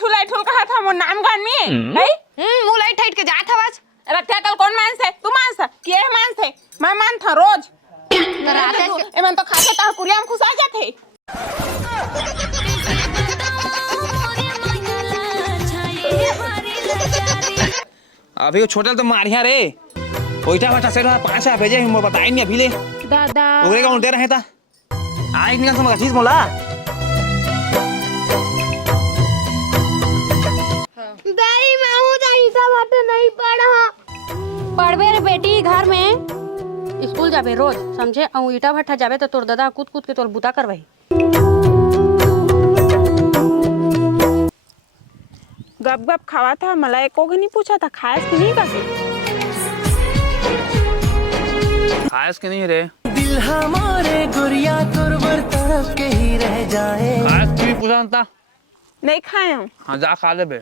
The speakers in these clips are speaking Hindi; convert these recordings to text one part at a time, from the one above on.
ठुला ठुल कहा था मोर नाम गान में है मुंह लाइट हाइट के जात हवाज रत्या कल कौन मानस है तू मानस के मानस है मैं मान था रोज एमन तो खाते ता कुरियाम खुश आ जाते अभी वो छोटा तो मारिया रे ओइटा बच्चा से 5 भेजे हम बताई नहीं अभी ले दादा ओकरे का उल्टे रहे था आई निकल समझ चीज मोला दाई मैं हूं जाई सब हट नहीं पढ़ा पढ़बे रे बेटी घर में स्कूल जाबे रोज समझे औ ईटा भट्टा जाबे तो तोर दादा कूद कूद के तोर बुता करवाई गप गप खावा था मला एको नहीं पूछा था खास कि नहीं कसे खास के नहीं रे दिल हमारे गुरिया कुरबर तड़प के ही रह जाए खास की पूछा था नहीं खाए हूं हां जा खा ले बे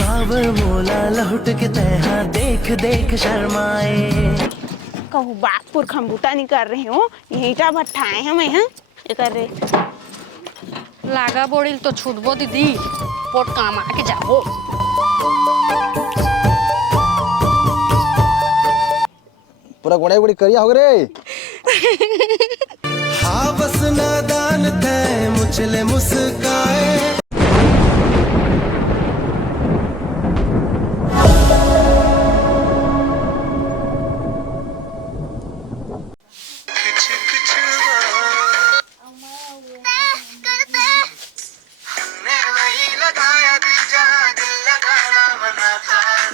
काबर मोला लहुट के तहा देख देख शर्माए कहू बागपुर खंबूता नहीं कर रहे हो ये ईटा भट्टा आए हैं मैं ये कर रहे लागा बोड़िल तो छूटबो दीदी पोट काम आके जाओ पूरा गोड़ा गोड़ी करिया हो रे हाँ बस नादान थे मुझले मुस्काए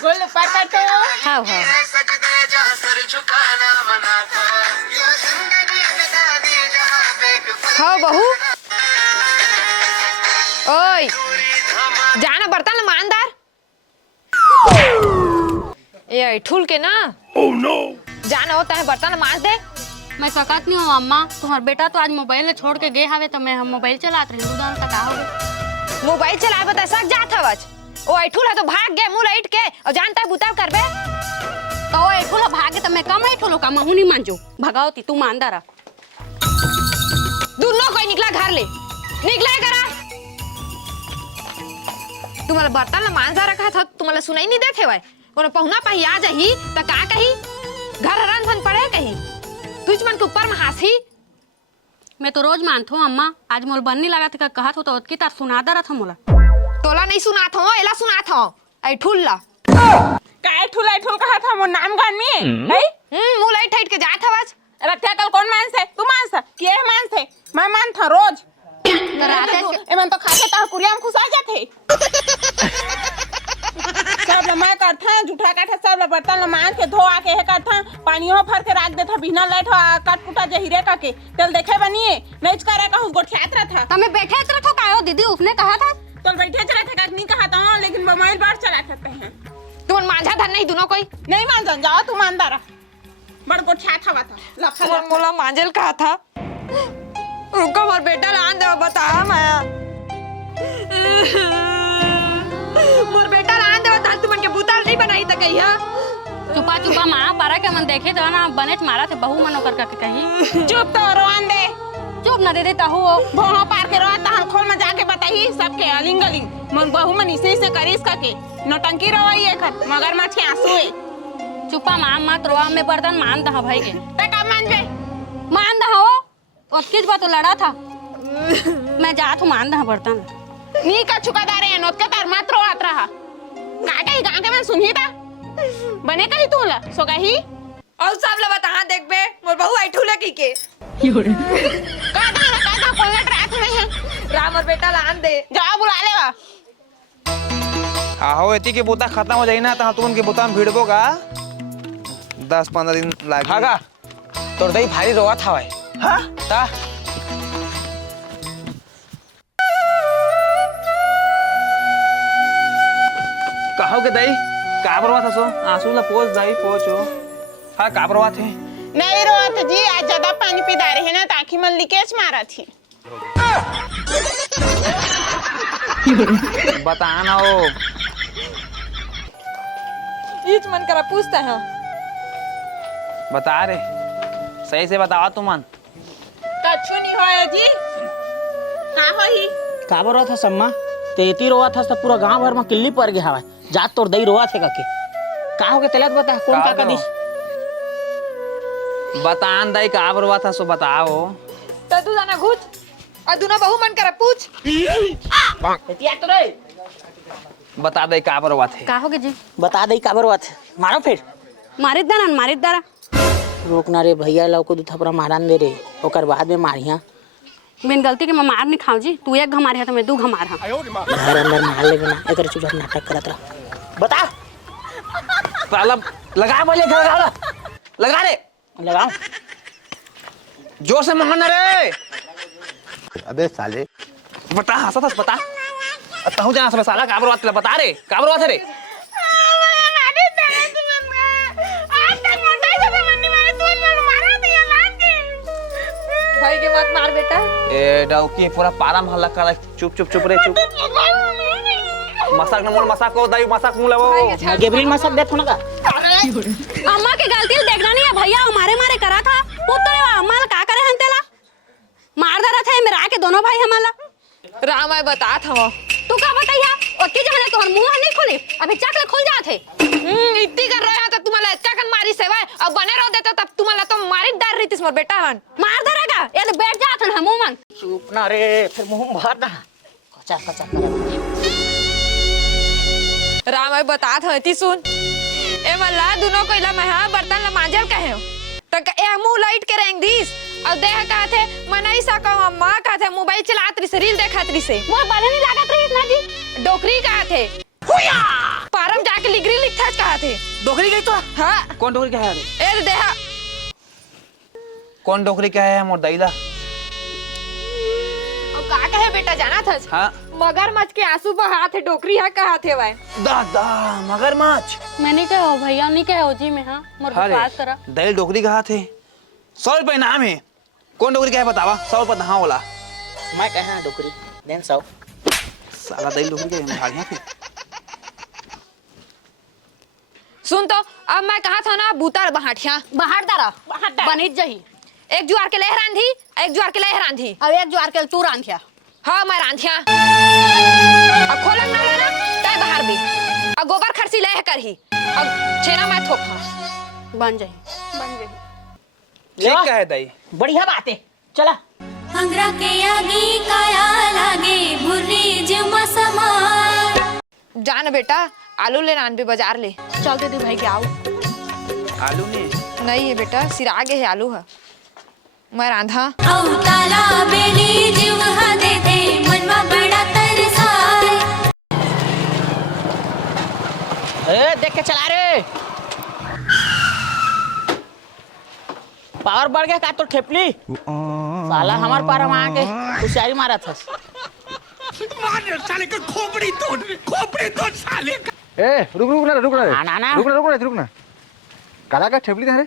गोल पता तो हां हां हाँ बहू ओए जाना बर्तन ईमानदार ये ठुल के ना जाना होता है बर्तन मांज दे मैं सकत नहीं हूँ अम्मा तुम्हार बेटा तो आज मोबाइल छोड़ के गए हवे तो मैं हम मोबाइल चलात रही दूधान तक आओगे मोबाइल चलाए बता सक जात हवज ओ ऐठुल है तो भाग गए मुंह लइट के और जानता है बुताव करबे तो ओ ऐठुल भाग गए तो मैं कम ऐठुल का महू नहीं मांजो भगाओती तू ईमानदार दोनों कोई निकला घर ले निकला करा तुम्हारा बर्तन मांजा रखा था तुम्हारा सुनाई नहीं देते हुए कोनो पहुना पही आ जाही त का कही घर रन धन पड़े कही तुझ मन के ऊपर में हासी मैं तो रोज मानत हूं अम्मा आज मोल बननी लगा था कहत हो तो की तार सुना दरा था मोला तोला नहीं सुनात हो एला सुनात हो ऐ ठुल्ला काय ठुला ठुल कहा था मोर नाम गान में है मुंह लाइट हाइट के जात हवाज रत्या कल कौन मानस है तू मानस के मानस है मैं मान था रोज एमन तो खाते ता कुरियाम खुश आ जाते सब ला मैं करथा झूठा काठा सब ला बर्तन ला मांज के धो आके है करथा पानी हो भर के रख देथा बिना लाइट काट कुटा जहीरे का के तेल देखे बनिए नहीं करे का उस गोठियात रहा था तमे बैठे रहो तो कायो दीदी उसने कहा था तो बैठे चला था नहीं कहा था लेकिन मोबाइल बार चला सकते हैं तुम मांझा धन नहीं दोनों कोई नहीं मान जाओ तू ईमानदार बड़ गोठियात हवा था लखा मोला मांजल कहा था रुको मोर बेटा लान दे बता माया मोर बेटा लान दे बता तू मन के भूताल नहीं बनाई त कहिया चुपा चुपा मां पारा के मन देखे तो ना बनेच मारा थे बहू मनो कर के कही चुप तो रोन दे चुप ना दे देता हो भोहा पार के रोता हन खोल में जाके बताई सबके अलिंग अलिंग मन बहू मन इसे से करिस का के नौटंकी रवाई है खत मगरमच्छ के आंसू है चुपा मां मत रोआ में बर्तन मान दहा भाई के ते का मान जाए मान दहा हो और किस बात तो लड़ा था मैं जात हूं मान दहा बर्तन नी का चुकादार है नोत के तार मात्र आत रहा का कही गांव के मन सुनही था बने कही तू ला सो कही और सब ला बता देख बे मोर बहू आई ठुले की के का कोलट रात में है राम और बेटा लान दे जाओ बुला ले वा आहो एती के बोता खत्म हो जाई ना त तुमन के बोता में भिड़बो का 10-15 दिन लागी खागा तोर दई भारी रोवा था भाई हां ता कहो के दई का बरवा था सो आंसू ला पोछ दई पोछो हां का बरवा थे नहीं रोत जी आज ज्यादा पानी पी दारे है ना ताकि मन लीकेज मारा थी बताना हो इच मन करा पूछता है बता रे सही से बताओ तुमन कछु नहीं होए जी का होई का बरवा था सम्मा तेती रोआ था तो पूरा गांव भर में किल्ली पड़ गया हवा जा तोर दई रोआ थे के का हो के तलत बता कौन का कदिस बतान दाई का बरवा था सो बताओ तो तू जाना घुस और दोनों बहू मन कर पूछ तेतिया तो रे बता दे का बरवा थे का होगे जी बता दई का बरवा थे मारो फिर मारित दारा रोकना रे भैया लो को दू थपरा मारन दे रे ओकर बाद में मारिया बिन गलती के मैं मार नहीं खाऊं जी तू एक घमार है तो मैं दू घमार हां घर अंदर मार लेबे ना एकर चुप नाटक करत रहा बता पहला लगा बोले लगा रे लगाओ जोर से मारना रे अबे साले बता हंसा था बता तहु जाना सब साला का बरवा बता रे का बरवा थे रे भाई के मत मार बेटा ए डाउकी पूरा पारा महल्ला कर चुप चुप चुप रे चुप मसाक न मोल मसाक को दाई मसाक मुला वो गेब्रिल मसाक देखो ना का अम्मा के गलती देखना नहीं है भैया हमारे मारे करा था पुत्र अम्मा का करे हन तेला मार दरा थे मेरा के दोनों भाई हमारा राम मैं बता था तू का बताइया ओके जहां तोहर मुंह नहीं खोले अभी चाकले खुल जाते इतनी कर रहा था तुम्हारा इतना कन मारी सेवाय अब बने रहो देता तब तुम्हारा तो मारी डर रही थी मोर बेटा हन मार दरेगा ये तो बैठ जात हन मुंह मन चुप ना रे फिर मुंह भर ना कचा कचा कर राम मैं बता था ती सुन ए मल्ला दोनों को इला महा बर्तन ला मांजल कहे तक ए मुंह लाइट के रेंग दीस अब देह का थे मनई सका अम्मा का थे मोबाइल चलात रही से रील देखत रही से मोर बाले नहीं लागत रही इतना जी डोकरी का थे हुया पारम जाके लिगरी लिखता कहा थे डोकरी गई तो हां कौन डोकरी का है रे ए देहा कौन डोकरी का है मोर दैला अब का कहे बेटा जाना था हां मगरमच्छ के आंसू बहा थे डोकरी है कहा थे भाई दादा मगरमच्छ मैंने कहो भैया नहीं कहो जी मैं हां मोर बात करा दैल डोकरी कहा थे 100 रुपए नाम है कौन डोकरी का है बतावा 100 रुपए कहां होला मैं कहा डोकरी देन 100 साला दैल डोकरी के भाड़िया थे सुन तो अब मैं कहा था ना बूतर बहाटिया बहाट दारा बनित जही एक जुआर के लहर रांधी एक जुआर के लहर रांधी अब एक जुआर के तू रांधिया हां मैं रांधिया अब खोलन ना लेना तय बाहर भी अब गोबर खर्ची लह करही अब छेना मैं थोपा बन जही ठीक है दाई बढ़िया बात है चला अंगरा के आगी काया लागे भुर्री जमा समार जान बेटा आलू ले नान बाजार ले चल दे भाई के आओ आलू नहीं है बेटा सिरागे है आलू है मैं रांधा औ ताला बेली जीवहा दे दे मनवा बड़ा तरसाए ए देख के चला रे पावर बढ़ गया का तो ठेपली साला हमार पारा में आके कुशारी मारा था साले का खोपड़ी तोड़ साले का ए रुक ना ना रुक ना काला का ठेपली था रे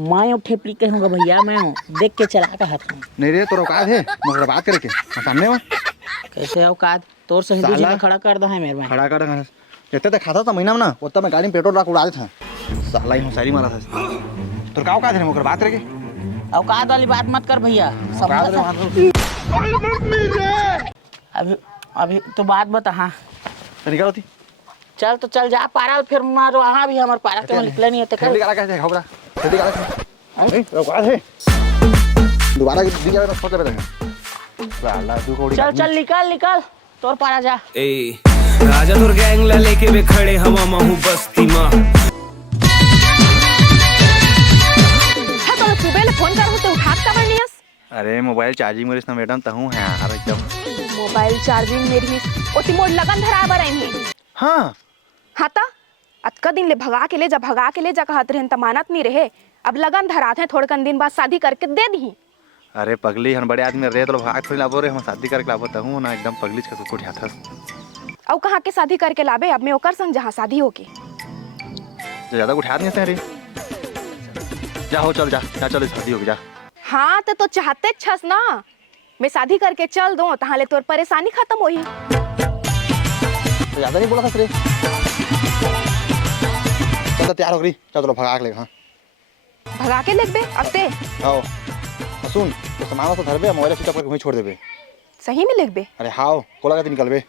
मैं ठेपली कहूँगा भैया मैं देख के चला का हाथ में नहीं रे तोर औकात है मगर बात करे के सामने में कैसे औकात तोर से हिंदू जी में खड़ा कर दो है मेरे में खड़ा कर इतने तक खाता था महीना में ना उतना मैं गाड़ी में पेट्रोल रख उड़ा देता साला ही होशियारी मारा था तोर का औकात है मगर बात करे के औकात वाली बात मत कर भैया अभी अभी तो बात बता हाँ निकल होती चल तो चल जा पारा फिर मारो वहाँ भी हमारे पारा के निकला नहीं होते ठेपली काला कैसे खबरा ठेपली काला कैसे औकात है दोबारा दिन जावे तो सोच ले साला तू कोड़ी चल चल निकल तोर पारा जा ए राजा तुर गैंग ला लेके वे खड़े हवा महू बस्ती मां है तो सुबह ले फोन करो तो उठात का बनियस अरे मोबाइल चार्जिंग में इसना मैडम तहूं है यार एकदम मोबाइल चार्जिंग मेरी ओती मोड लगन धरा बरही हां हाता अतका दिन ले भगा के ले जा कहत रहन त मानत नहीं रहे अब लगन धरात है थोड़कन दिन बाद शादी करके दे दी अरे पगली हम बड़े आदमी रहे तो भाग थोड़ी लाबो रे हम शादी करके लाबो तहूं ना एकदम पगली का कुछ हाथ औ कहाँ के शादी करके लाबे अब मैं ओकर संग जहाँ शादी होके तो ज्यादा उठा नहीं से रे जा हो चल जा चल शादी होगी जा हाँ तो चाहते छस ना मैं शादी करके चल दूं तहाले तोर परेशानी खत्म होई तो ज्यादा नहीं बोला था रे चल तो तैयार हो गई चल तो भगा के ले हां भगा के लेबे अब ते आओ सुन तो सामान तो धरबे मोबाइल स्विच ऑफ करके वहीं छोड़ देबे सही में लेबे अरे हाओ कोला का निकलबे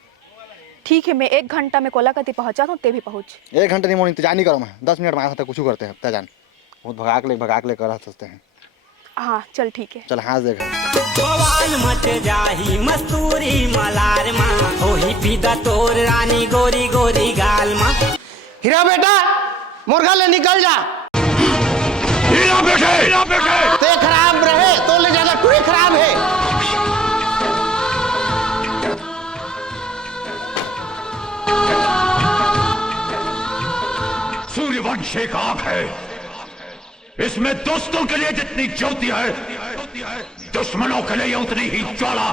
ठीक है, मैं 1 घंटा में कोलाकती पहुंचा हूँ, ते भी पहुँच। 1 घंटे नहीं मोड़ इंतजार नहीं करो मैं 10 मिनट में आता कुछ करते हैं जान बहुत भगा के ले कर सोचते हैं। हाँ चल ठीक है। चल हाँ देख बवाल मच जाही मस्तूरी मलार माँ होही पीदा तोर रानी गोरी गोरी गाल माँ। हीरा बेटा मुर्गा ले निकल जा। हीरा बेटे ते खराब रहे तो ले ज्यादा तू ही खराब है। सूर्यवंश एक आग है, इसमें दोस्तों के लिए जितनी ज्योति है दुश्मनों के लिए उतनी ही ज्वाला।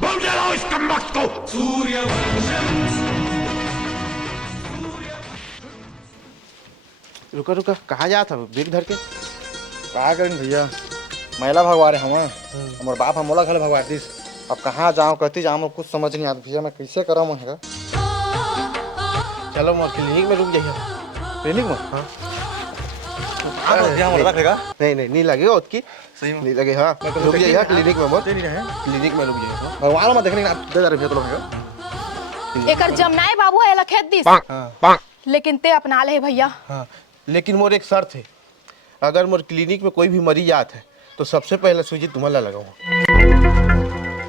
बोल दे रहा इस कमबख्त को। रुका रुका कहाँ जा था बेग धर के? कहा करें भैया महिला भगवा रहे हम हमारे बाप हम मोला घर भगवा दिस अब कहाँ जाऊँ कहती जाऊँ कुछ समझ नहीं आता भैया मैं कैसे करा मैं। चलो मोर क्लिनिक में रुक जाइए। क्लिनिक में हाँ नहीं नहीं लगेगा उसकी सही में नहीं लगे। हाँ रुक जाइए क्लिनिक में मोर क्लिनिक में रुक जाइए। भगवान में देखने दे जा रहे भैया एकर जमनाए बाबू एला खेत दिस लेकिन ते अपना ले भैया। हाँ लेकिन मोर एक शर्त है, अगर मोर क्लिनिक में कोई भी मरीज आत है तो सबसे पहले सूजी तुम्हारा लगाऊंगा।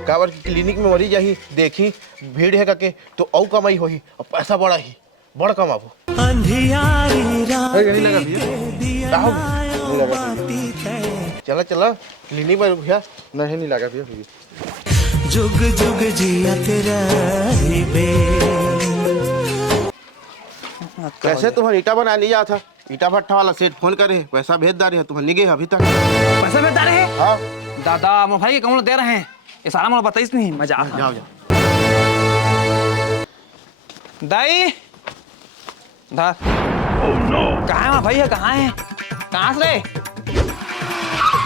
काबर की क्लिनिक में मरीज आई देखी भीड़ है के तो औ कमाई होही और पैसा बड़ा ही बड़ कमाबो। चला चला क्लिनिक में भैया। नहीं लगा भैया। जुग जुग जिया तेरा कैसे तुम्हारा ईटा बना लिया था? ईटा भट्ठा वाला सेठ फोन करे पैसा भेज दा रहे हैं तुम्हारे निगे अभी तक पैसा भेज रहे हैं। हाँ दादा मोर भाई कौन दे रहे हैं ये सारा मुझे बताइस नहीं मैं जा जाओ दाई दा कहाँ है भाई है कहाँ है कहाँ से रे?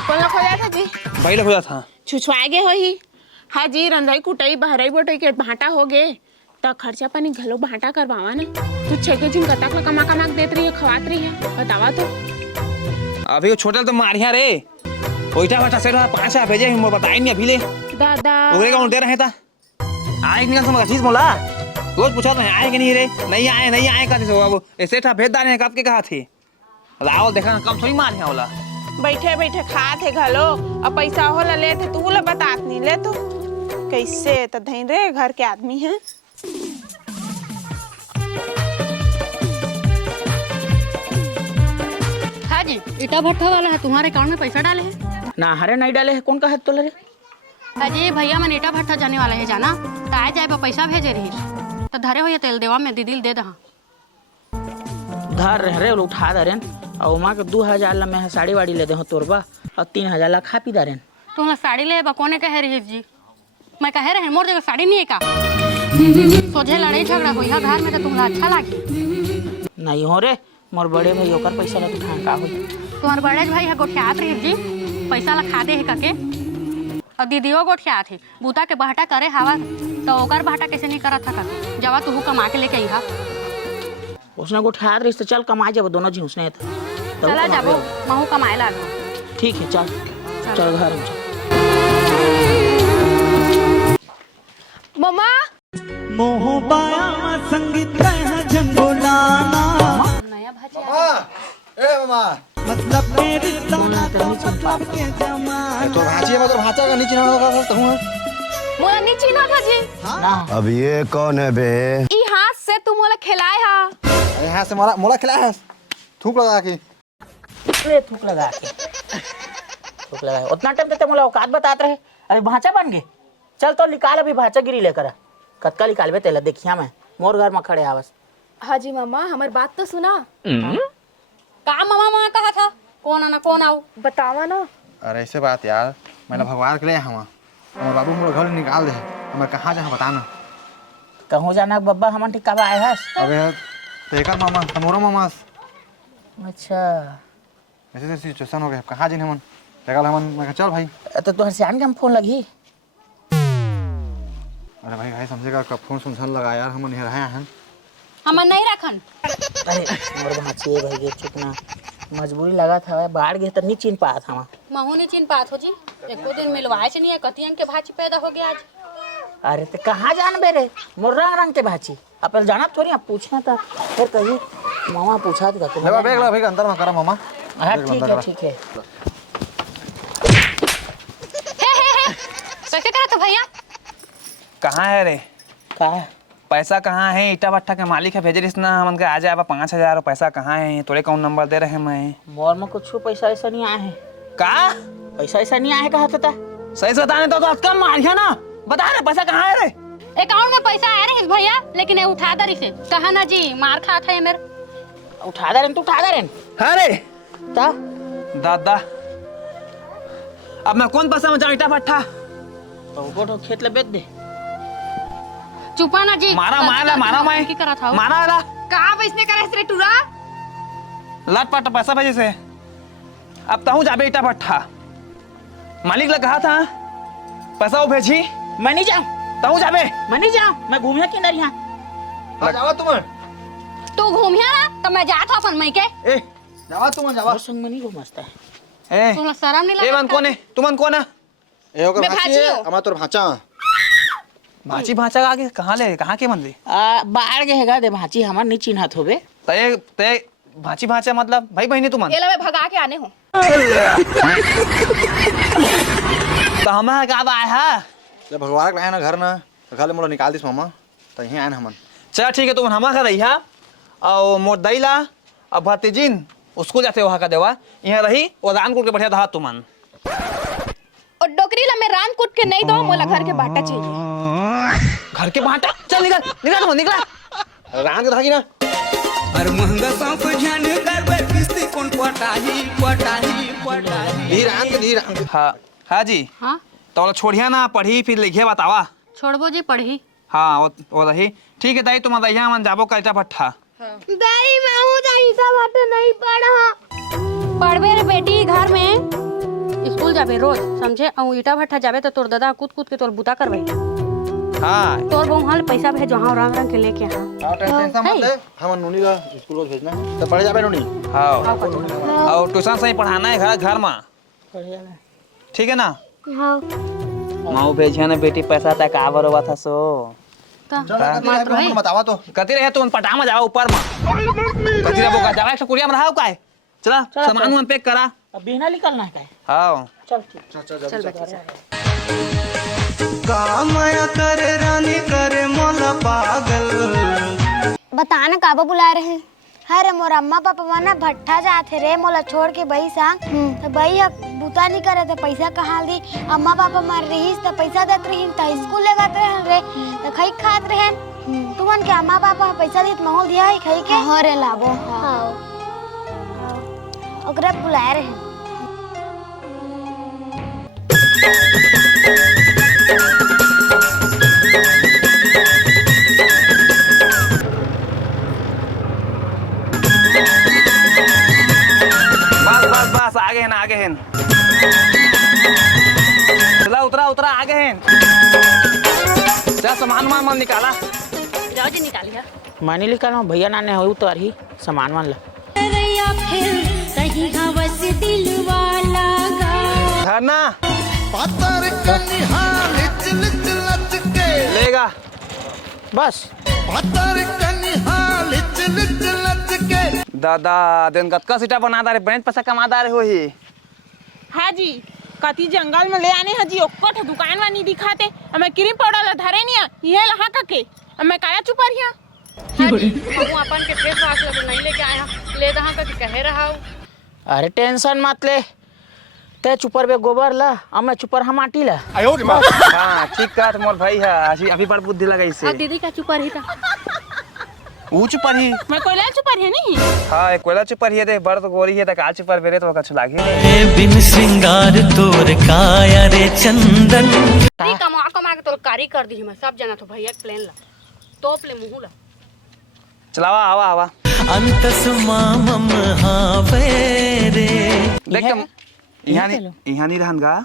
कौन लोग हो जाता जी? भाई लोग हो जाता छुछवाए गे होही। हाँ जी रंधाई कुटाई बहराई बोटाई के भाटा हो गए तो खर्चा पानी घलो भाटा करवावा ना। तू 6 के दिन कतक ला कमा देत रही है खवात रही है बतावा तो। अभी वो छोटा तो मारिया रे ओइटा बच्चा सेठ 5 भेजे हम बताई नहीं अभी ले दादा ओरे कौन दे रहे था आए नहीं समझ चीज बोला रोज पूछा रहे आए कि नहीं रे नहीं आए कहते से वो ऐसे था भेज दाने कब के कहा थे रावल देखा कम थोड़ी मार है वाला बैठे बैठे खा थे घलो अब पैसा होला ले थे तू ला बतात नहीं ले तो कैसे तो धइन रे घर के आदमी है। हाँ जी ईटा भट्ठा वाला है तुम्हारे अकाउंट में पैसा डाले हैं? ना हरे नहीं डाले है कौन का है तो ले अजय भैया मन ईटा भट्ठा जाने वाला है जाना तो आए जाए पैसा भेजे रही तो धरे हो या तेल देवा में दीदी दे दहा धर रहे उठा दे और माँ के 2000 ला मैं साड़ी वाड़ी ले दे हो तोरबा और 3000 ला खा पी दे रहे तुम साड़ी ले कोने कहे रही जी मैं कहे रहे मोर जगह साड़ी नहीं है का सोझे लड़ाई झगड़ा हो यहाँ घर में तो तुम्हारा अच्छा लागे नहीं हो रे मोर बड़े भाई ओकर पैसा ला उठा का हो तुम्हारे बड़े भाई है गोठियात रही जी पैसा ला खा दे है कके और दीदियों गोठियात है बूता के बहटा करे हवा तो ओकर बहटा कैसे नहीं करा था जवा तू कमा के लेके आई उसने उठा रही तो चल कमा जब दोनों जी उसने चला जाबो महू कमाए ला ठीक है चल चल घर में मम्मा मोह पाया संगीत जंगोलाना नया भजिया ए मामा मतलब मेरी मतलब के जमा तो भांची में तो भांचा का नीचे ना होगा तो हूं मोला नहीं चिन्हा था जी। अब ये कौन है बे? ई हाथ से तुम मोला खिलाए हा यहाँ से मोला खिलाया है थूक लगा के थूक लगा उतना टाइम देते मोला औकात बताते रहे अभी भांचा बन गए चल तो निकाल अभी भांचा गिरी लेकर कतका निकालबे तेला देखिया मैं मोर घर में खड़े आवस। हाँ जी मामा हमारी बात तो सुना। का मामा कहा था कौन आना कौन आओ बतावा ना। अरे ऐसे बात यार मैंने भगवान के लिए हम हमारे बाबू मोर घर निकाल दे मैं कहाँ जाए बताना कहूँ जाना बब्बा हमन ठीक कब आए हस अबे तो एक मामा हमारा मामा अच्छा ऐसे सिचुएशन हो गया कहाँ जाए हमन देखा हमन मैं चल भाई तो तुहर सियान के हम फोन लगी अरे भाई समझेगा कब फोन सुन लगा यार हम नहीं रहे हैं हम नहीं रखन अरे मोर भांची भाई के चुकना मजबूरी लगा था बाढ़ गए तो नहीं चिन पाया था महू नहीं चिन पात हो जी एको दिन मिलवाए से नहीं है कतियन के भाची पैदा हो गया आज अरे तो कहाँ जान बे रे मोर रंग रंग के भाची अपन जाना थोड़ी आप पूछना था फिर कही मामा पूछा था तो ले बैग ला बैग अंदर में करा मामा। हाँ ठीक है ठीक है। कैसे करा तो भैया? कहाँ है रे? का है पैसा कहाँ है? ईटा भट्टा के मालिक है भेजे रिस ना हमन के आ जाए 5,000 पैसा कहाँ है? तोरे कौन नंबर दे रहे मैं? मोर में कुछ पैसा ऐसा नहीं आया है। का पैसा ऐसा नहीं आया है कहा था सही से बताने तो कम मारिया ना, बता ना पैसा कहाँ है रे? अकाउंट में पैसा आया रहे भैया, लेकिन ये उठा दर इसे कहा ना जी मार खा था ये मेरे। उठा दे रहे तू उठा दे रहे हाँ रे ता दादा अब मैं कौन पैसा में जाऊँ ईटा भट्टा? तो खेत ले बेच दे। चुपा ना जी। मारा मारा मारा मैं की करा था मारा ला कहाँ बेचने का रे टूरा लाट पाट पैसा भेजे से अब तहूँ जाबे ईटा भट्टा मालिक लग कहा था पैसा वो भेजी मैं नहीं जाऊँ तहूँ जाबे मैं नहीं जाऊँ मैं घूमिया के अंदर यहाँ जावा तुम तू घूमिया ना तो मैं जात हूँ अपन मई के। ए जावा तुम जावा संग में नहीं घूमता है। ए तोला शर्म नहीं ए लगा? मन कौन है तुमन कौन है? ए ओकर मैं भाची भाची है हूँ। हमारा तोर भाचा। भाची भाचा आगे कहाँ ले कहाँ के मंदिर? बाहर के हैगा दे भाची हमार नहीं चिन्हत होबे। तय तय भाची भाचा मतलब भाई बहनी तुमन ये ला मैं भगा के आने हूँ। तो हमें का आया है? जब भगवान के ना घर ना तो खाली मोला निकाल दिस मामा तो यहीं आन हमन। चल ठीक है तुम हमारा घर रही और मोर दैला अब भतीजिन उसको जाते वहाँ का देवा यहाँ रही और दान के बढ़िया दहा तुमन और डोकरी ला मैं रान कूट के नहीं दो मोला घर के बाटा चाहिए। घर के बाटा चल निकल निकल तुम निकल रान के धागी ना और महंगा सांप जान करबे किस्ती कौन पटाही पटाही पटाही धी रान के हाँ हाँ जी हाँ तो छोड़िया ना पढ़ी फिर लिखे बतावा। छोड़बो जी पढ़ी। हाँ वो रही ठीक है दाई तुम दहिया मन जाबो का ईटा भट्टा। दाई मैं हूँ ईटा भट्टा नहीं पढ़ा। पढ़बे रे बेटी घर में स्कूल जाबे रोज समझे और ईटा भट्टा जाबे तो तोर दादा कूद कूद के तोर बुता करबे। हाँ तोर बहु हाल पैसा भेजो हाँ रंग रंग के लेके हाँ। टेंशन मत ले हम नूनी का स्कूल रोज भेजना तो पढ़े जाबे नूनी। हाँ और ट्यूशन से ही पढ़ाना है घर में ठीक है ना? हाँ माऊ भेजिया ना बेटी पैसा तक आ बरोबा था सो मत रही बतावा तो कति रहे तुम पटा में जावा ऊपर में कति रहे बोका जावा एक कुड़िया में रहा का है चला सामान मन पैक करा अब बिना निकलना है हाँ चल ठीक चल बेटा कामया करे रानी करे मोला पागल। बता ना काबा बुला रहे हैं? अरे मोर अम्मा पापा माना भट्टा जाते रे मोला छोड़ के बही सांग तो बही अब बुता नहीं करे तो पैसा कहाँ दी? अम्मा पापा मार रही तो पैसा देते रही तो स्कूल ले जाते रहन रे तो खाई खात रहन तुमन के अम्मा पापा पैसा दी महल दिया है खाई के हो रे लाबो हां ओकरा बुलाए रहे बस आगे हैं चला उतरा उतरा आगे हैं चल सामान मान निकाला जाओ जी निकालिए। मानी निकाल भैया नाने हो तो ही सामान मान ला कहीं हवस दिल वाला धरना पातर कनिहा लिच लिच लचके लेगा बस पातर कनिहा लिच लिच लचके दादा दिन कतका सीटा बना दा रे बैंक पैसा कमा दा रे हो ही। हाँ जी कति जंगल में ले आने हजी ओक्कट दुकान में नहीं दिखाते हमें क्रीम पाउडर ला धरे नहीं ये लहा के हमें काया चुपा रिया हम अपन के फेस वाश लगे नहीं लेके आया ले दहा का कहे रहा हूँ। अरे टेंशन मत ले ते चुपर बे गोबर ला अब मैं चुपर हम माटी ला हाँ ठीक कहा मोर भाई है अभी पर बुद्धि लगा इसे अब दीदी का चुपा रही था ऊंच पर ही मैं कोयला चुपा रही नहीं हाँ कोयला चुपर ही दे बर तो गोरी है काल चुपर बेरे तो कछ लागी बिन श्रृंगार तोर काया रे चंदन। कमा कमा के तो कारी कर दी मैं सब जना तो भैया प्लेन ला तोप ले मुंह ला चलावा आवा आवा अंत सुमामम हावे रे देख यहाँ नहीं रहन गा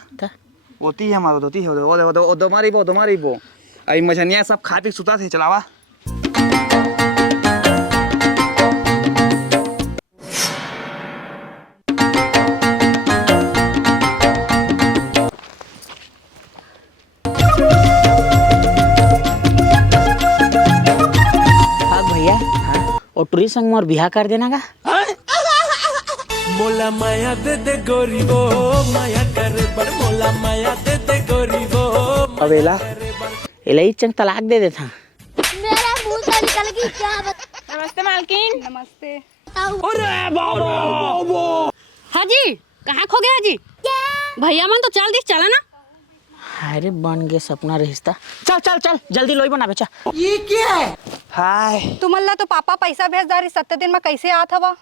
ओती है हमारा दोती है ओ दोमारी बो आई मछनिया सब खा पी सुता थे चलावा और टूरी संग मोर बिहा कर देना का मोला माया दे दे गोरी वो माया करे पर मोला माया दे दे गोरी वो अब एला ही चंग तलाक दे देता। मेरा मुंह से निकल गई क्या नमस्ते मालकिन। नमस्ते। हाजी कहाँ खो गया हाजी? भैया मन तो चल दिस चला ना। अरे बन गए सपना रिश्ता। चल चल चल जल्दी लोई बना बेचा। हाय तुमन तो पापा पैसा भेज दारी 7 दिन में कैसे आत हवा?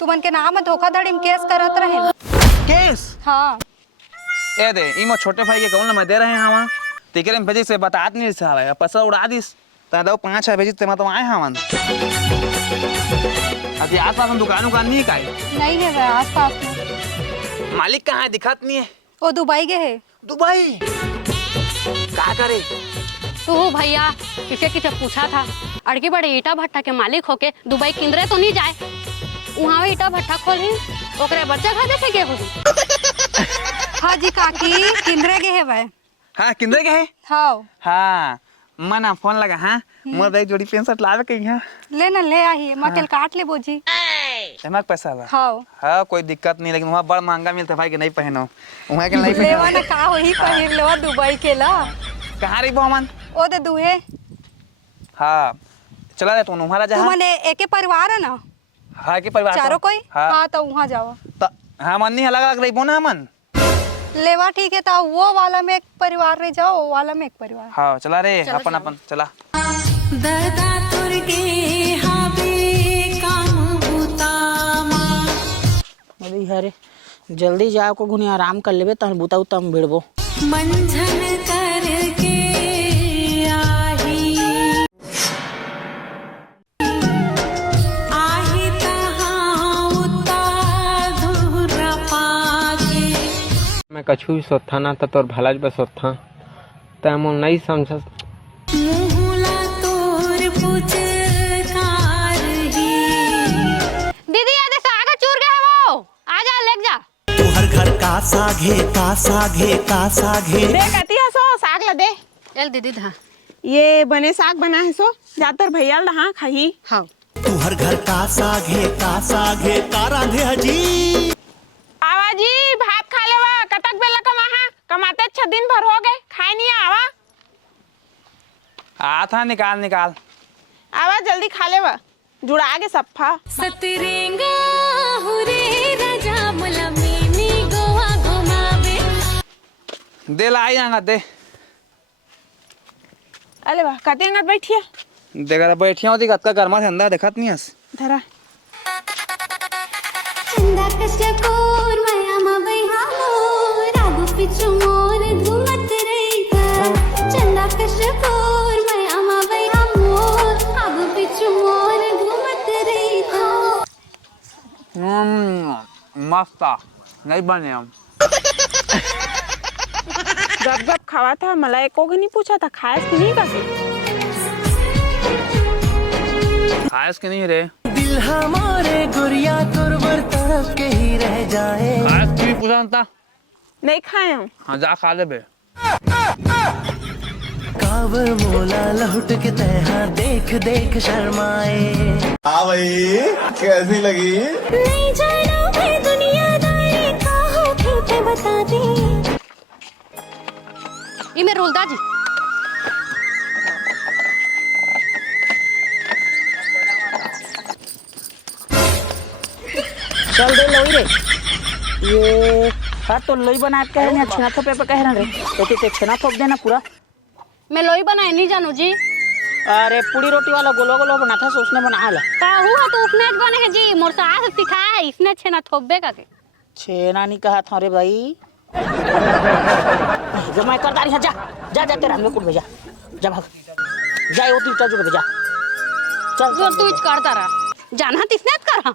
तुमन के नाम में धोखाधड़ी में केस करत रहे। केस? हाँ ए दे इमो छोटे भाई के कौन मैं दे रहे हैं हवा तिकरे में भेजी से बतात नहीं से हवा पैसा उड़ा दिस ता दो 5 है भेजी ते मैं तो आए हवन अभी आसपास में दुकान नहीं काई नहीं है वह आस पास में। मालिक कहाँ है दिखत नहीं है। वो दुबई गए है। दुबई क्या करे? तो भैया किसे किसे पूछा था अड़के बड़े ईटा भट्टा के मालिक होके दुबई किंदरे तो नहीं जाए वहाँ ईटा भट्टा खोली ओकरे बच्चा खा देखे के होगी। हाँ जी काकी किंदरे गए है वह। हाँ किंदरे के है। हाँ हाँ मना फोन लगा हाँ मोर एक जोड़ी पेन शर्ट लावे के यहाँ ले ना ले आई मकेल काट ले बोजी। एमा पैसा बा। हाँ हाँ कोई दिक्कत नहीं लेकिन वहाँ बड़ा महंगा मिलता है भाई के नहीं पहनो वहाँ के नहीं लेवा पहनो ना का वही पहिर लेवा दुबई के ला। कहाँ रही बहुमन? ओ दे दुहे हाँ चला दे तू वहाँ जा। तुमन एके परिवार है ना? हाँ के परिवार चारों कोई? हाँ हाँ तो वहाँ जाओ। हाँ मन नहीं अलग अलग रही बो ना हमन। लेवा ठीक है तो वो वाला में एक परिवार रह जाओ वो वाला में एक परिवार। हाँ चला रे अपन अपन चला। अरे हरे जल्दी जाओ को घुनी आराम कर लेबे तहन बुता उता में भिड़बो। मंझन करके आही तहाँ उतार धुरा पाके मैं कछु भी सोता ना तो तोर भला बस सोता तैमो नहीं समझ मुहला तोर पुचकार ही दीदी आधे साग चूर गए हैं वो आजा लेक जा। तुहर घर का साघे दे कती है सो साग ला दे। चल दीदी धा ये बने साग बना है सो जातर भैया ला खाही। हाँ तुहर घर का साघे का रांधे हजी आवाजी भात खा लेवा कतक बेला कमाहा कमाते 6 दिन भर हो गए खाए नहीं आवा। था निकाल आवा जल्दी खा लेवा जुड़ा के सफ्फा। सतरेंगा हुरे राजा मुला मेनी गोवा घुमावे दे लाई आंगा दे अरे वाह कते अंगत बैठिया देखा बैठिया होती कत का गर्मा ठंडा देखत नहीं हस धरा चंदा कष्टकोर मयामा बैहामो रागु पिछु मोर घुमत रहीता चंदा कष्टकोर मयामा बैहामो रागु पिछु मोर घुमत रहीता मस्त नहीं बने हम गप गप खावा था मला एको घनी पूछा था खायस कि नहीं काके खायस के नहीं रे दिल हमारे गुड़िया तुरबर तरफ के ही रह जाए खायस की पूछा था नहीं खाए हूँ। हाँ जा खा ले बे काबर मोला लहुट के तहा देख शर्माए। हाँ भाई कैसी लगी? नहीं जानो भाई दुनियादारी का हो फिर बता दे ये मेरे रोलदा जी चल दे लोई रे ये हाँ तो लोई बना के कह रहे छेना थोपे पे कह रहे तो ते छेना थोप देना पूरा। मैं लोई बनाए नहीं जानू जी। अरे पूरी रोटी वाला गोलो गोलो बना था सो उसने बनाया ला काहू है तो उसने बने है जी मोर सास सिखाया है इसने छेना थोपबे का के छेना नहीं कहा था रे भाई जो मैं करता रही जा जा जा तेरा हमें कुछ भेजा जा भाग जाए वो तीटा जो भेजा चल जो तू इच करता रहा जाना तिसने कर हां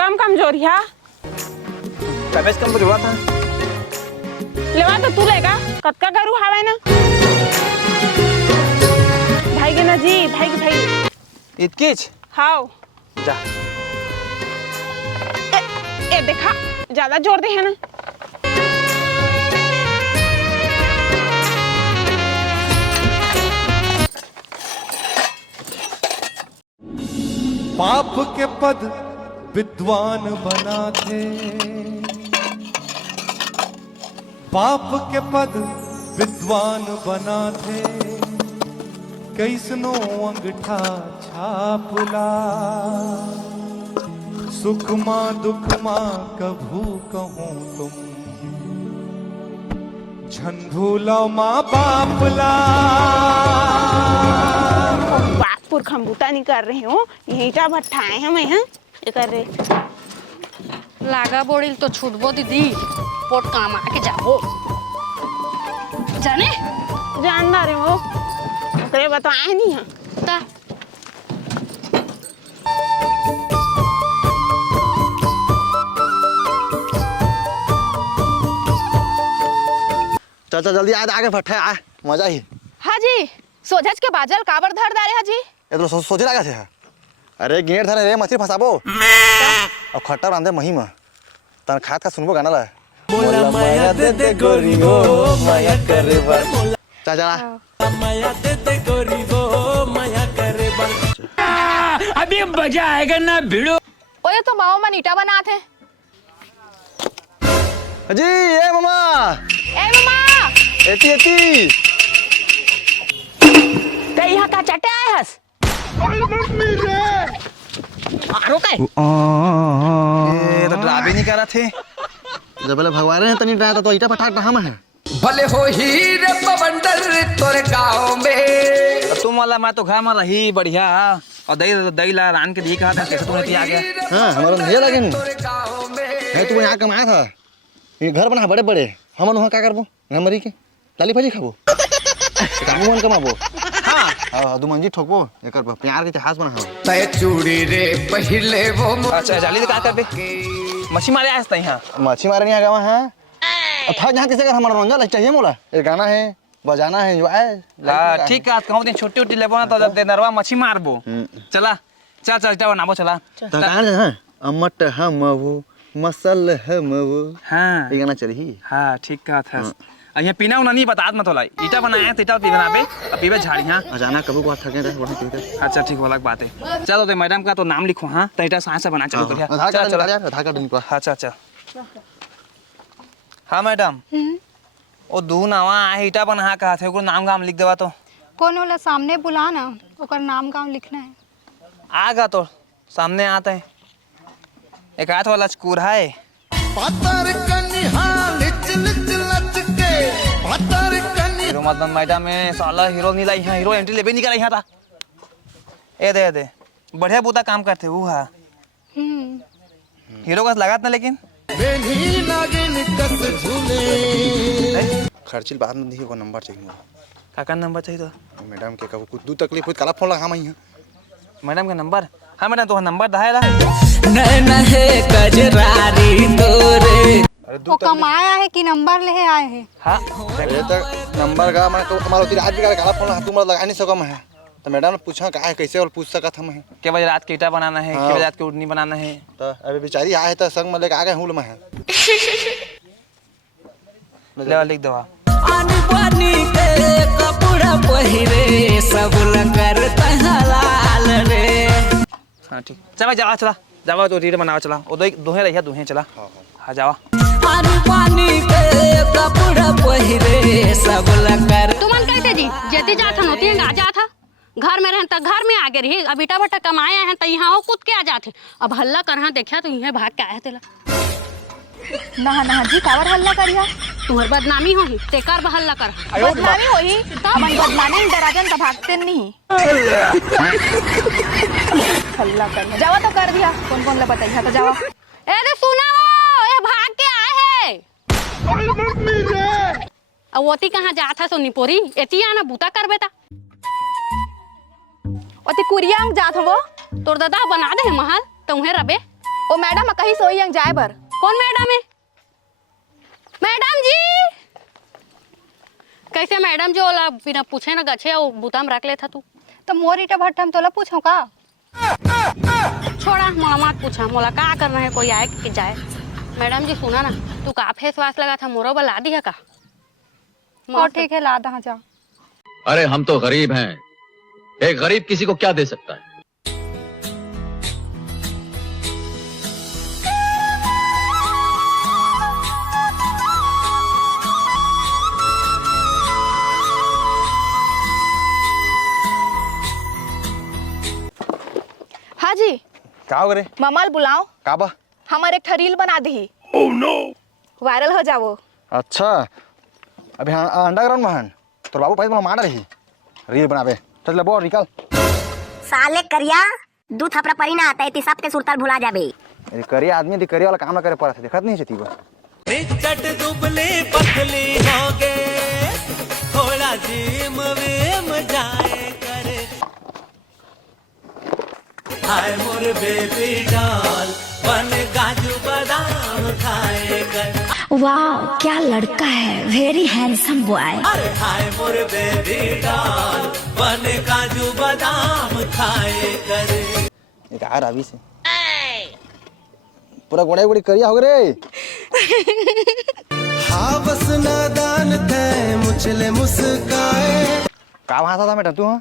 कम कमजोरिया तबेस कम बुझवा था लेवा तो तू लेगा कतका करू हावे ना भाई के ना जी भाई के भाई इतकीच हाओ जा ए देखा ज्यादा जोर दे है ना पाप के पद विद्वान बना थे, पाप के पद विद्वान बना थे, कैसनो अंगठा छापला, सुख माँ दुख माँ कभू कहूँ तुम, झंझूला माँ बापला। बात पुरख हम बूता नहीं कर रहे हो, ये ईटा भट्ठा आए हैं मैं यहाँ ये कर रहे। लागा बोड़िल तो छूटबो दीदी, पोट काम आके जाओ जाने जानदार है वो ओकरे बताए नहीं है ता चाचा जल्दी आगे भट्ठा आए मजा ही। हाँ जी, सोझज के बाजल काबर धर दारे हाजी। ये तो सोचे लगा थे। अरे गिनेर धरे रे मछली फसाबो और खट्टा रांधे मही में तन खात का सुनबो गाना ला मोला माया दे दे गोरी हो माया करे बर चाचा माया दे दे गोरी हो माया करे बर। अभी मजा आएगा ना भिड़ो। ओए तो माओ मन ईटा बनात है। जी ए मामा एती एती ते यहाँ का चटे आए हस आरो काय ये तो ड्राबे नहीं करा थे जब बोले भगवान ने तनी ड्राया तो ईटा पटाक हम है भले हो हीरे पवंडर तोरे गाँव में तुम वाला मैं तो घर में रही बढ़िया और दही दही ला रान के दी कहा था कैसे तुमने आ गया। हाँ हमारा भैया लगे है तू यहाँ कमाया था ये घर बना बड़े बड़े हम वहाँ क्या करबो ना मरी के लाली भाजी खाबो काम मन कमाबो। हाँ दो मंजी ठोकबो एकर प्यार के इतिहास बना तय चूड़ी रे पहले वो अच्छा जाली का कर बे मच्छी मारे आए यहाँ मच्छी मारे नहीं आगा है और था जहाँ किसी का हमारा रंजा चाहिए मोला ये गाना है बजाना है जो आए। हाँ ठीक है कहूँ दिन छुट्टी उट्टी लेबो ना तो दे नरवा मच्छी मारबो चला चल चल चल बनाबो चला तो कहाँ है अमट हम वो मसल हम वो हाँ ये गाना चली। हाँ ठीक कहा था यहाँ पीना उना नहीं बता मत होला ईटा बनाया तो ईटा पीना पे पीवे झाड़ी हाँ अचानक कभी को थके रहे वही पीते। अच्छा ठीक अलग बात है चलो तो मैडम का तो नाम लिखो हाँ तो ईटा सांस से बना चलो बढ़िया चल चल आधार कार्ड इनको हाँ चल चल हाँ मैडम वो दू नावा आए ईटा बना कहा थे को नाम गाम लिख देवा तो कौन वाला सामने बुला ना ओकर नाम गाँव लिखना है आगा तो सामने आता है एक हाथ वाला चकूर है हीरो मतलब मैडम में साला हीरो नहीं लाई हीरो एंट्री लेबे नहीं करा यहाँ था ए दे बढ़िया बुता काम करते वो है हीरो का लगात ना लेकिन खर्चिल बाद में देखिए को नंबर चाहिए काका नंबर चाहिए तो मैडम के कब कुछ दू तकलीफ हुई काला फोन लगा हम यहाँ मैडम का नंबर हाँ मैडम तो नंबर दहाएला नहे कजरारी तोरे वो कमाया है कि नंबर ले आए हैं। हाँ ये तक नंबर का मैं तो हमारा उधर आज भी काला फोन लगा तुम लगा नहीं सको मैं तो मैडम ने पूछा कहा है कैसे और पूछ सका था मैं के बजे रात के ईटा बनाना है के बजे रात के उड़नी बनाना है तो अभी बेचारी आए तो संग में लेके आ गए हूँ मैं ले लिख दवा अनबनी के कपड़ा पहिरे सब लगर तहलाल रे। हाँ ठीक चला जावा चला जावा तो रीड बनावा चला वो दोहे रहिया दोहे चला हाँ जावा अनबनी के कपड़ा पहिरे सब लगर तुमन कैसे जी जति जात होती है आ जात घर में रहता घर में आगे रही अब ईटा भट्टा कमाया है तो यहाँ वो कूद के आ जाते अब हल्ला करहा देखा तो यहाँ भाग के आया तेला ना ना जी कावर हल्ला करिया तुम्हार बदनामी होही तेकार हल्ला कर बदनामी होही मन बदनामी डराजन त भागते नहीं हल्ला कर जावा तो कर दिया कौन कौन ला बताइया तो जावा अरे सुना हो ये भाग के आए है अब ओती कहाँ जात है सोनीपोरी एती आना बूता कर बेटा ओती कुरियांग जात हो तोर दादा बना दे महल तुम्हें रबे ओ मैडम कहीं सोईयंग जाए बर कौन मैडम है मैडम जी कैसे मैडम जो ला बिना पूछे ना गछे और बूता में रख ले था तू तो मोर ईटा भट्टा हम तोला पूछो का छोड़ा मोला मत पूछा मोला का करना है कोई आए कि जाए मैडम जी सुना ना तू का फेस वास लगा था मोरो बला दी है का और ठीक है ला दहा जा अरे हम तो गरीब हैं एक गरीब किसी को क्या दे सकता है का हो रे? ममल बुलाओ। का बा? हमारे एक रील बना दी। वायरल हो जाओ। अच्छा अभी हाँ अंडरग्राउंड में हन तो बाबू पैसा मार रही रील बनावे चल ले बोल निकल। साले करिया दू थपड़ा परी ना आता है सब के सुरताल भुला जाबे। अरे करिया आदमी दी करिया वाला काम ना करे पड़ा था देखत नहीं छती बा। चट दुबले पतली हो गए थोड़ा जिम विम जाए करे हाय मोर बेबी डॉल बन काजू बादाम खाए कर। वाह क्या लड़का है, वेरी हैंडसम बॉय। अरे हाय मोर बेबी डॉल बन काजू बादाम खाए कर। एक आ रवि से पूरा गोड़े गोड़ी करिया हो रे। हाँ बस नादान थे मुझले मुस्काए का भाषा था बेटा तू? हाँ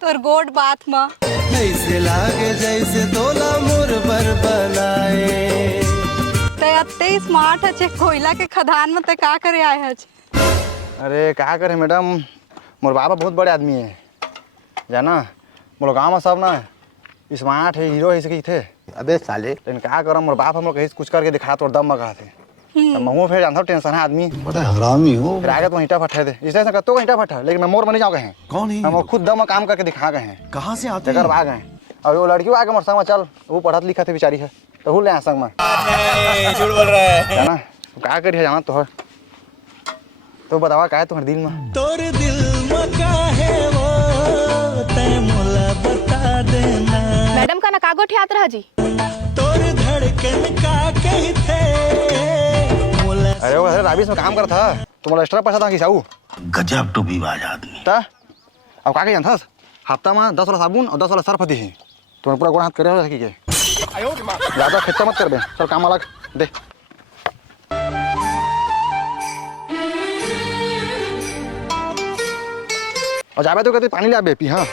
तोर गोड बात माँ ऐसे लागे जैसे तोला मुरबर बनाए। ते अत्ते स्मार्ट है कोयला के खदान में ते का करे आए है। अरे क्या करे मैडम मोर बाबा बहुत बड़े आदमी है जाना मोर गाँव में सब ना स्मार्ट है हीरो है सकी थे। अबे साले लेकिन क्या करो मोर बाप हम लोग कहीं कुछ करके दिखा तो दम मगा थे मैं फिर जानता हूँ टेंशन है आदमी बड़ा हरामी हो। फिर आगे तो ईंटा फटा दे इस तरह तो ईंटा फटा लेकिन मैं मोर बनी जाओ गए कौन है हम खुद दम काम करके दिखा गए हैं। कहाँ से आते हैं भाग गए और वो लड़की आगे मोर संग में चल वो पढ़त लिखा थे बेचारी है तो हूँ ले संग में झूठ बोल रहा है जाना क्या करिए जाना तो बतावा क्या है तुम्हारे दिल में तोर दिल में का है वो तय मोला बता देना। मैडम का नकागो ठियात रहा जी। तोर धड़कन का कहते मोला। अरे वो राबिस में काम करता था तुम्हारा एक्स्ट्रा पैसा था कि साहू गजब टू विवाद आदमी ता अब का जानता हफ्ता में 10 वाला साबुन और 10 वाला सर्फ दी है तुम्हारा पूरा गोड़ हाथ करे हो सकी के ज्यादा खर्चा मत कर बे चल काम अलग दे। और जाबे तो कहते पानी ले आबे पी। हाँ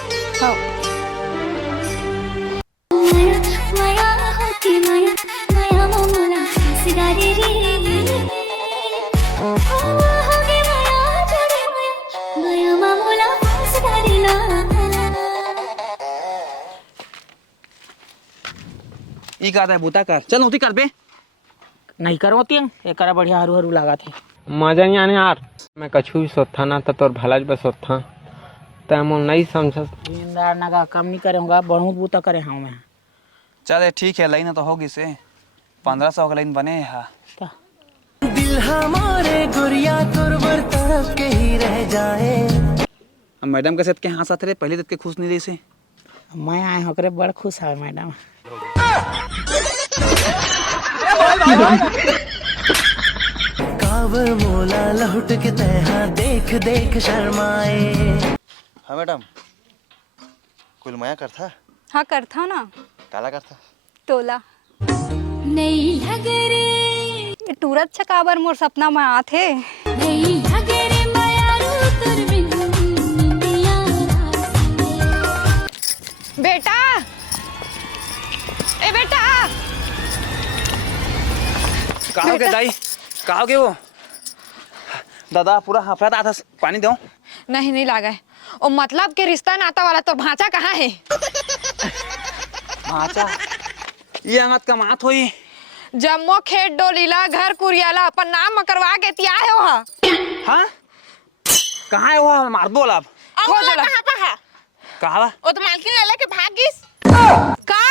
माया होती माया माया मोला सिगारी रे होगे माया जोड़े माया माया मोला सिगारी ना। ई का है बूता कर चल उठी कर बे नहीं करवती एक बढ़िया हरू हरू लगा थे मजा नहीं आने यार मैं कछु भी सोता ना तो तोर भला बस सोता तैमो नहीं समझ जिंदार नगा कम नहीं करूँगा बहुत बूता करे हाँ मैं। चले ठीक है लाइन तो होगी से 1500 का लाइन बने है। दिल हमारे गुड़िया तुरबर तरफ के ही रह जाए। मैडम के साथ के हाँ साथ रहे पहले तक के खुश नहीं रही से मैं आए होकरे बड़ खुश है मैडम। कावर मोला लहुट के तहा देख देख शर्माए। हाँ मैडम कुल माया करता हाँ करता ना काला करता टोला नहीं लग रे ये टूरत छकाबर मोर सपना में आथे नहीं लग रे माया रू तुर बिन निंदिया। बेटा ए बेटा कहाँ के दाई कहाँ के वो दादा पूरा हाफड़ा था पानी दो नहीं नहीं लागा है और मतलब के रिश्ता नाता वाला तो भांचा कहाँ है। भांचा ये अंगत का मात हुई जम्मो खेत डोलीला घर कुरियाला अपन नाम करवा के तिया है वहाँ। हाँ कहाँ है वो मार बोल आप हो जला कहाँ पे है कहाँ वो तो मालकिन ले लेके भागिस का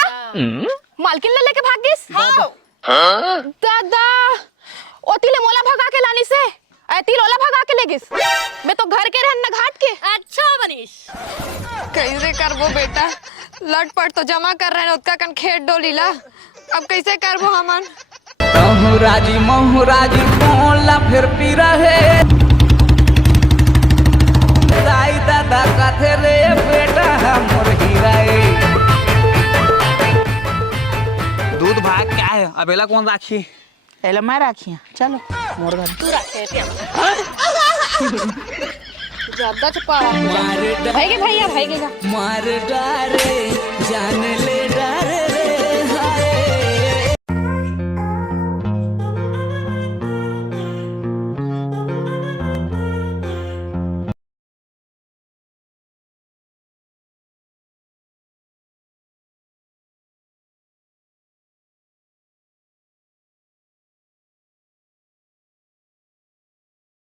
मालकिन ले लेके भागिस। हाँ दादा ओती ले मोला भगा के लानी से ऐती लोला भगा के लेगिस मैं तो घर के रहन न घाट के। अच्छा बनीश कैसे करबो बेटा लटपट तो जमा कर रहे हैं उसका कन खेत डोलीला अब कैसे करबो हमन महराजी मोला फिर पी रहे दाई दादा कथे रे बेटा मोर हीराए। दूध भाग क्या है अबेला कौन राखी पहले मैं राखी चलो मोर घर तू रखे ज्यादा चुपा भाई के भैया भाई के मार डारे जान ले